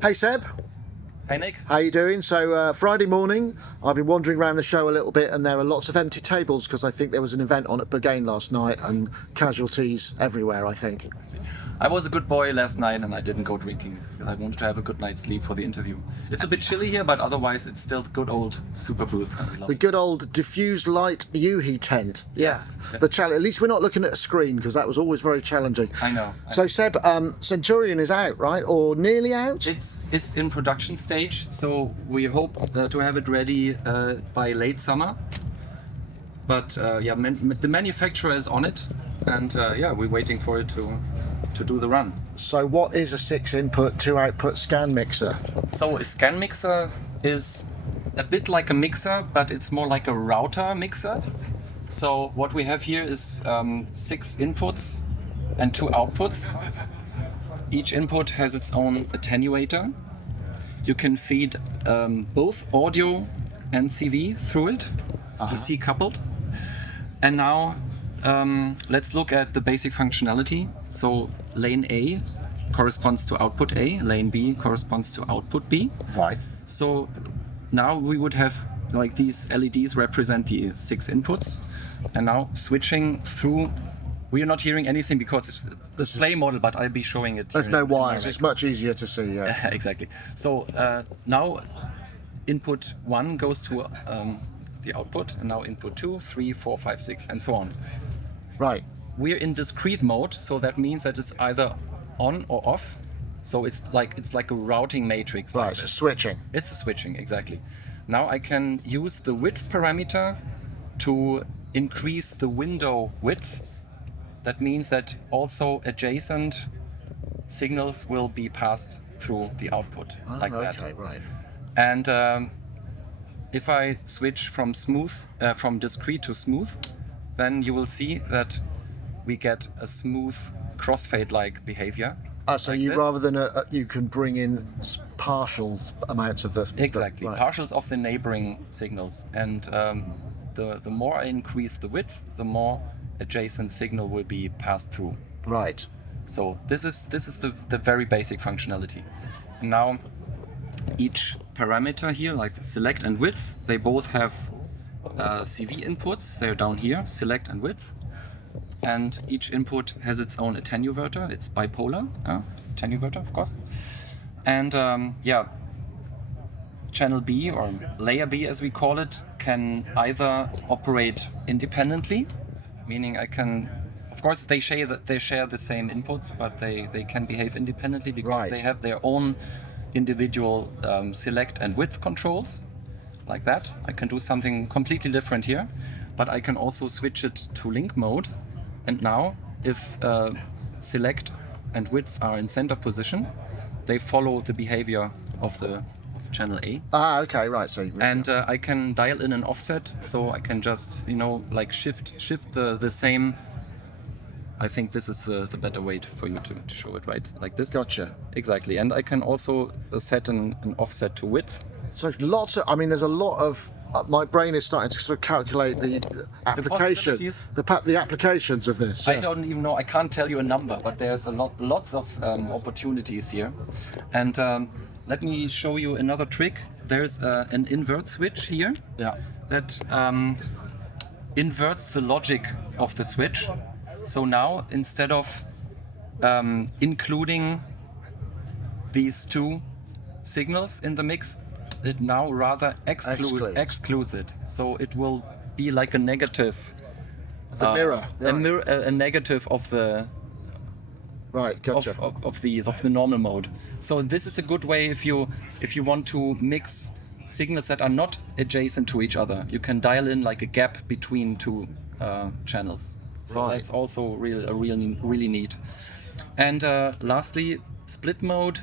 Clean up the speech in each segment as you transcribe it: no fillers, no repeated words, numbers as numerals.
Hey Seb, Hey Nick. how you doing? So Friday morning, I've been wandering around the show a little bit, and there are lots of empty tables because I think there was an event on at Bergain last night, and casualties everywhere, I think. I was a good boy last night and I didn't go drinking. I wanted to have a good night's sleep for the interview. It's a bit chilly here, but otherwise it's still the good old Superbooth. The good old diffused light Yuhi tent. Yeah. Yes. At least we're not looking at a screen because that was always very challenging. I know. So Seb, Centurion is out, right? Or nearly out? It's in production stage, so we hope to have it ready by late summer. But the manufacturer is on it, and we're waiting for it to do the run. So what is a 6 input, 2 output scan mixer? So a scan mixer is a bit like a mixer, but it's more like a router mixer. So what we have here is 6 inputs and 2 outputs. Each input has its own attenuator. You can feed both audio and CV through it. It's DC coupled. And now let's look at the basic functionality. So lane A corresponds to output A, lane B corresponds to output B. Right. So now we would have like these LEDs represent the 6 inputs, and now switching through. We are not hearing anything because it's display model, but I'll be showing it. There's no wires. It's much easier to see. Yeah. Exactly. So now input 1 goes to the output, and now input 2, 3, 4, 5, 6, and so on. Right. We're in discrete mode, so that means that it's either on or off. So it's like a routing matrix. Right. So switching. It's a switching, exactly. Now I can use the width parameter to increase the window width. That means that also adjacent signals will be passed through the output, like that. Okay, right. And if I switch from discrete to smooth, then you will see that we get a smooth crossfade-like behavior. So like you this. rather than you can bring in partial amounts of the Exactly, right. partials of the neighboring signals, and the more I increase the width, the more adjacent signal will be passed through. Right. So this is the very basic functionality. And now each parameter here, like select and width, they both have CV inputs. They're down here, select and width. And each input has its own attenuator. It's bipolar, attenuator, of course. And channel B, or layer B as we call it, can either operate independently, meaning I can, of course they share the same inputs, but they can behave independently because they have their own individual select and width controls, like that. I can do something completely different here, but I can also switch it to link mode. And now, if select and width are in center position, they follow the behavior of channel A. Okay, right. So And I can dial in an offset, so I can just shift the same. I think this is the better way for you to show it, right? Like this. Gotcha. Exactly, and I can also set an offset to width. So there's a lot of. My brain is starting to sort of calculate the application, the applications of this. I don't even know. I can't tell you a number, but there's lots of opportunities here. And let me show you another trick. There's an invert switch here. Yeah. That inverts the logic of the switch. So now, instead of including these 2 signals in the mix, it now rather excludes it. So it will be like a negative. The mirror. A negative of the. Right, gotcha. Of the normal mode. So this is a good way if you want to mix signals that are not adjacent to each other. You can dial in like a gap between 2 channels. So that's also really neat. And lastly, split mode.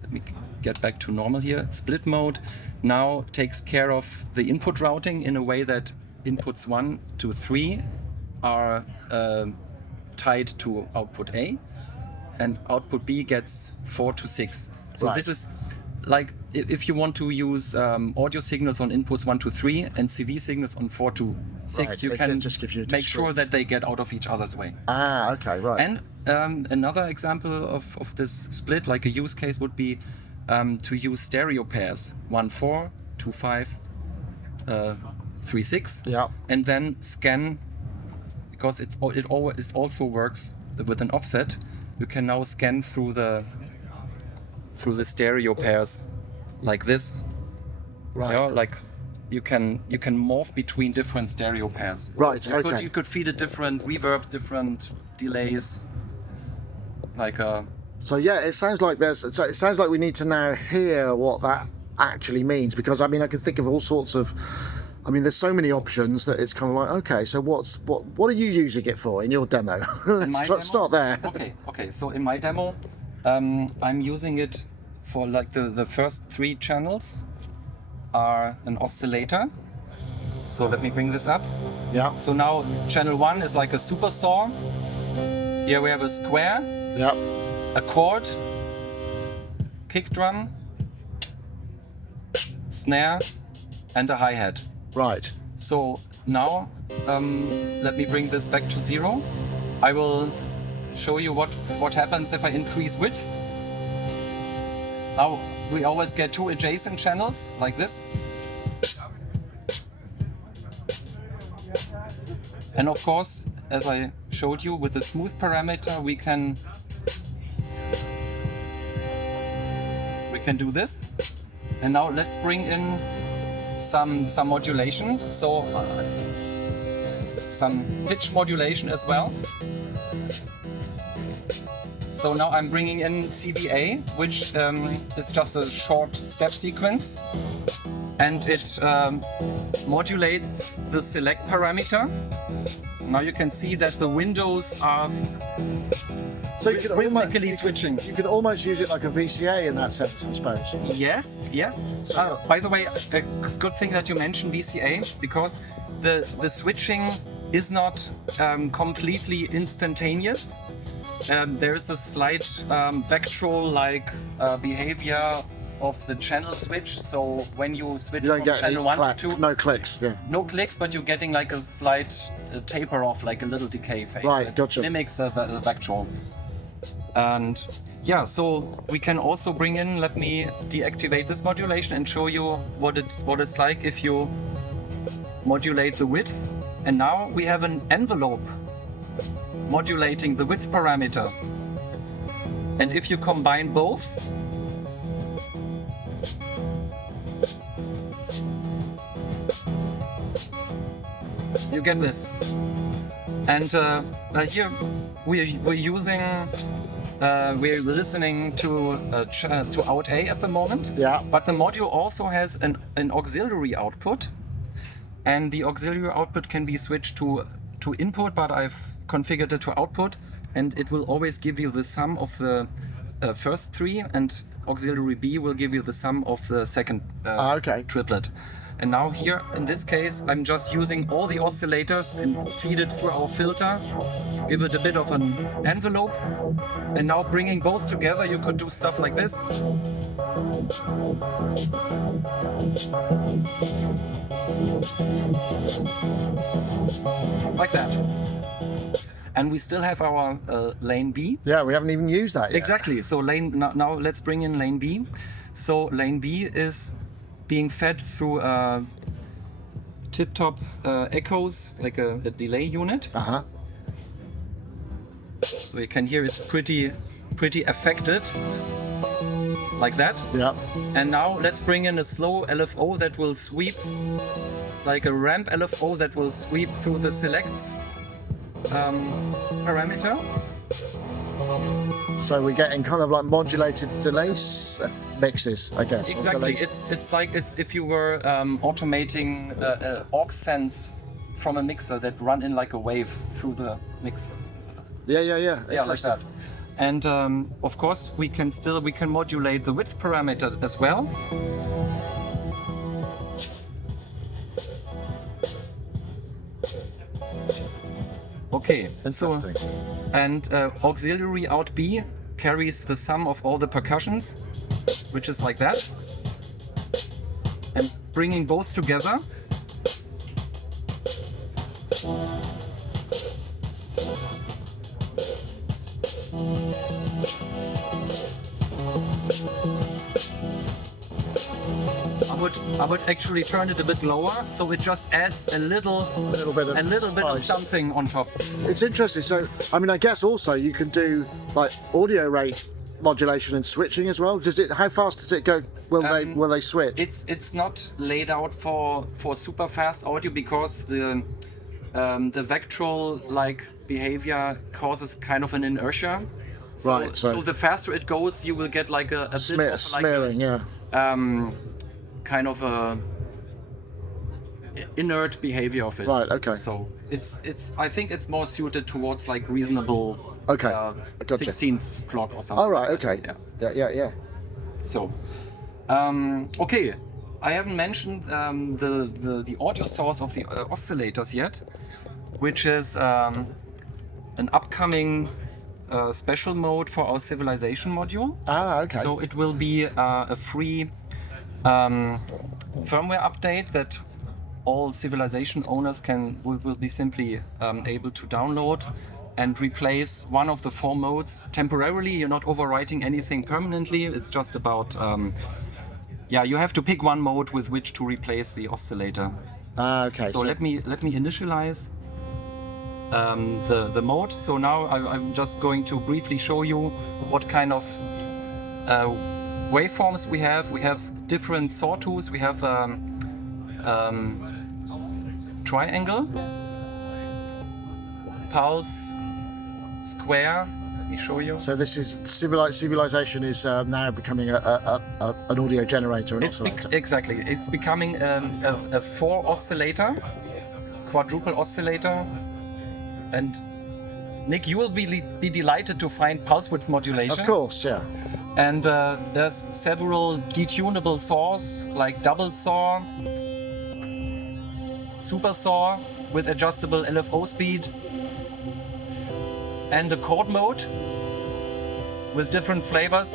Let me get back to normal here. Split mode now takes care of the input routing in a way that inputs 1 to 3 are tied to output A, and output B gets 4 to 6. So this is like if you want to use audio signals on inputs 1 to 3 and CV signals on 4 to 6, you can just give you make sure that they get out of each other's way. Okay, right. And another example of this split, like a use case, would be to use stereo pairs 1-4, 2-5, 3-6, Yeah. and then scan, because it also works with an offset. You can now scan through the stereo pairs like this. Right. Yeah, like you can morph between different stereo pairs. Right. You could feed it different reverbs, different delays. Like So yeah, it sounds like it sounds like we need to now hear what that actually means, because I mean I can think of all sorts of. I mean, there's so many options that it's kind of like, okay, so what are you using it for in your demo? Let's start there. Okay. So in my demo, I'm using it for like the first 3 channels are an oscillator. So let me bring this up. Yeah. So now channel 1 is like a super saw. Here we have a square, Yeah. a chord, kick drum, snare, and a hi-hat. Right. So now let me bring this back to 0. I will show you what happens if I increase width. Now we always get 2 adjacent channels like this. And of course, as I showed you with the smooth parameter, we can do this. And now let's bring in some modulation, so some pitch modulation as well. So now I'm bringing in CVA, which is just a short step sequence, and it modulates the select parameter. Now you can see that the windows are So you can rhythmically switching. You can almost use it like a VCA in that sense, I suppose. Yes. By the way, a good thing that you mentioned VCA, because the switching is not completely instantaneous. There is a slight vectoral-like behavior of the channel switch. So when you switch from channel 1 to 2, no clicks. Yeah. no clicks, but you're getting like a slight taper off, like a little decay phase. Right, It gotcha. mimics the vectoral. And yeah, so we can also bring in, let me deactivate this modulation and show you what it's like if you modulate the width. And now we have an envelope modulating the width parameter. And if you combine both, you get this. And here we're listening to out A at the moment. Yeah. But the module also has an auxiliary output, and the auxiliary output can be switched to input, but I've configured it to output, and it will always give you the sum of the first 3, and auxiliary B will give you the sum of the second Okay. triplet. And now here, in this case, I'm just using all the oscillators and feed it through our filter, give it a bit of an envelope, and now bringing both together, you could do stuff like this. Like that. And we still have our lane B. Yeah, we haven't even used that yet. Exactly. So now let's bring in lane B. So lane B is being fed through tip-top echoes, like a delay unit. Uh-huh. So you can hear it's pretty affected, like that. Yeah. And now let's bring in a slow LFO that will sweep, like a ramp LFO that will sweep through the selects parameter. So we're getting kind of like modulated delays mixes, I guess. or Exactly. delays. It's like if you were automating aux sends from a mixer that run in like a wave through the mixers. Yeah. Yeah, like Interesting. that. And of course we can modulate the width parameter as well. Okay, so and auxiliary out B carries the sum of all the percussions, which is like that. And bringing both together, would actually turn it a bit lower, so it just adds a little bit of something on top. It's interesting. So, I mean, I guess also you can do like audio rate modulation and switching as well. How fast does it go? Will they switch? It's not laid out for super fast audio because the vectoral like behavior causes kind of an inertia. So the faster it goes, you will get like a bit of smearing, kind of a inert behavior of it. Right. Okay. So I think it's more suited towards like reasonable. Okay. Gotcha. 16th clock or something. All right. Okay. Yeah. So, okay. I haven't mentioned the audio source of the oscillators yet, which is an upcoming special mode for our civilization module. Okay. So it will be a free firmware update that all civilization owners will be simply able to download and replace one of the 4 modes temporarily. You're not overwriting anything permanently. It's just about you have to pick one mode with which to replace the oscillator. Okay. So let me initialize the mode. So now I'm just going to briefly show you what kind of waveforms we have. We have different sawtooths. We have triangle, pulse, square. Let me show you. So this is civilization is now becoming an audio generator, an oscillator. Exactly. It's becoming a 4 oscillator, quadruple oscillator. And Nick, you will be delighted to find pulse width modulation. Of course, yeah. And there's several detunable saws, like double saw, super saw with adjustable LFO speed, and a chord mode with different flavors.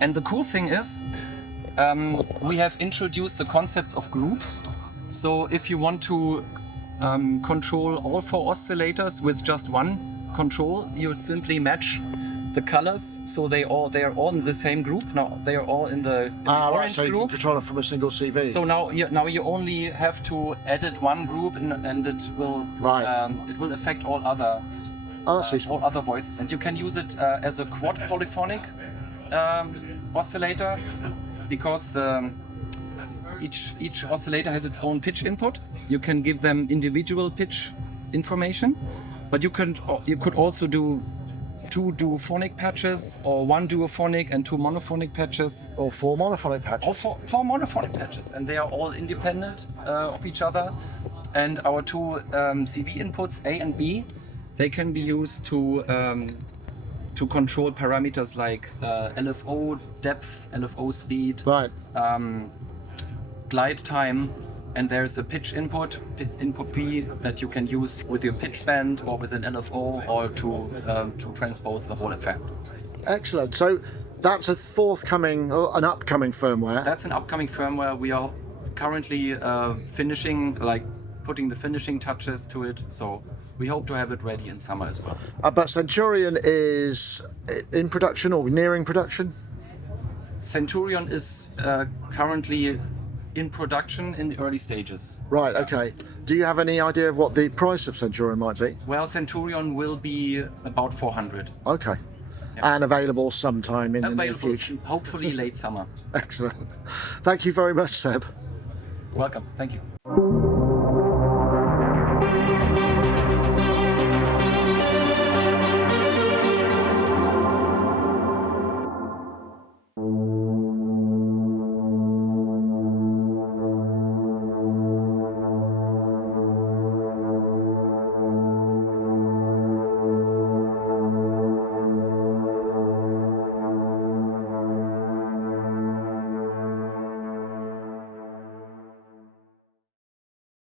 And the cool thing is, we have introduced the concepts of group. So if you want to control all 4 oscillators with just one control, you simply match the colors, so they are all in the same group. Now they are all in the orange so group. You can control it from a single CV. So now you only have to edit one group, and it will affect all other all other voices, and you can use it as a quad polyphonic oscillator, because each oscillator has its own pitch input. You can give them individual pitch information, but you could also do 2 duophonic patches, or 1 duophonic and 2 monophonic patches, or 4 monophonic patches, or 4 monophonic patches, and they are all independent of each other. And our 2 CV inputs, A and B, they can be used to control parameters like LFO depth, LFO speed, glide time, and there's a pitch input B, that you can use with your pitch band or with an LFO, or to transpose the whole effect. Excellent. So that's a forthcoming or an upcoming firmware. That's an upcoming firmware. We are currently finishing, like putting the finishing touches to it. So we hope to have it ready in summer as well. But Centurion is in production or nearing production? Centurion is currently in production in the early stages. Right, okay. Do you have any idea of what the price of Centurion might be? Well, Centurion will be about 400. Okay. Yeah. And available sometime in the near future. Hopefully late summer. Excellent. Thank you very much, Seb. Welcome. Thank you.